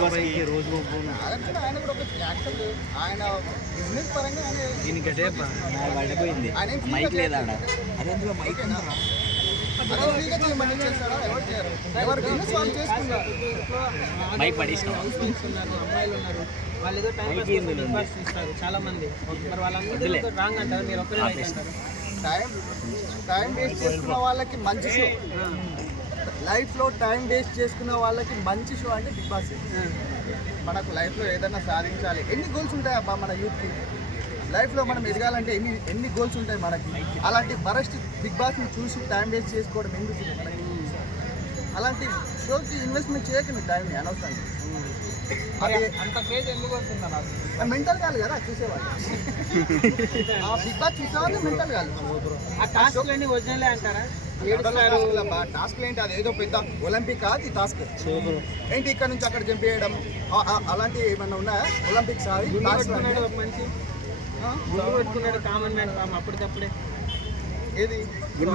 రోజు ఆయన కూడా ఒక యాక్టర్, ఆయన బిజినెస్ పరంగా పడిపోయింది మైక్ లేదా అదే అందులో మైక్ మైక్ పడిస్తున్నారు, అమ్మాయిలు ఉన్నారు, వాళ్ళు ఏదో టైం పాస్ ఇస్తారు చాలా మంది. మరి వాళ్ళందరూ రాంగ్ అంటారు, మీరు ఒక్కరే రైట్ అంటారు. టైం వేస్ట్ చేసుకున్న వాళ్ళకి మంచి షో, లైఫ్లో టైం వేస్ట్ చేసుకున్న వాళ్ళకి మంచి షో అంటే బిగ్ బాస్. మనకు లైఫ్లో ఏదైనా సాధించాలి, ఎన్ని గోల్స్ ఉంటాయి అబ్బా మన యూత్కి. లైఫ్లో మనం ఎదగాలంటే ఎన్ని గోల్స్ ఉంటాయి మనకి. అలాంటి వరస్ట్ బిగ్ బాస్ని చూసి టైం వేస్ట్ చేసుకోవడం ఎందుకు? అలాంటి షోకి ఇన్వెస్ట్మెంట్ చేయకండి టైంని అనవసరంగా. అది అంత క్రేజ్ ఎందుకు వస్తుందా? నాకు మెంటల్ కాదు కదా చూసేవాళ్ళు. ఆ బిగ్ బాస్ చూసేవాళ్ళు మెంటల్ కాదు. ఆ టాస్క్ అన్ని ఒరిజినలే అంటారా? టాస్క్ ఏంటి? అది ఏదో పెద్ద ఒలింపిక్ కాదు ఈ టాస్క్. ఏంటి ఇక్కడ నుంచి అక్కడ జంప్ చేయడం అలాంటి ఏమన్నా ఉన్నాయా? ఒలింపిక్స్ అది మంచి పెట్టుకున్నాడు కామన్ మ్యాన్ అప్పటికప్పుడే. ఏది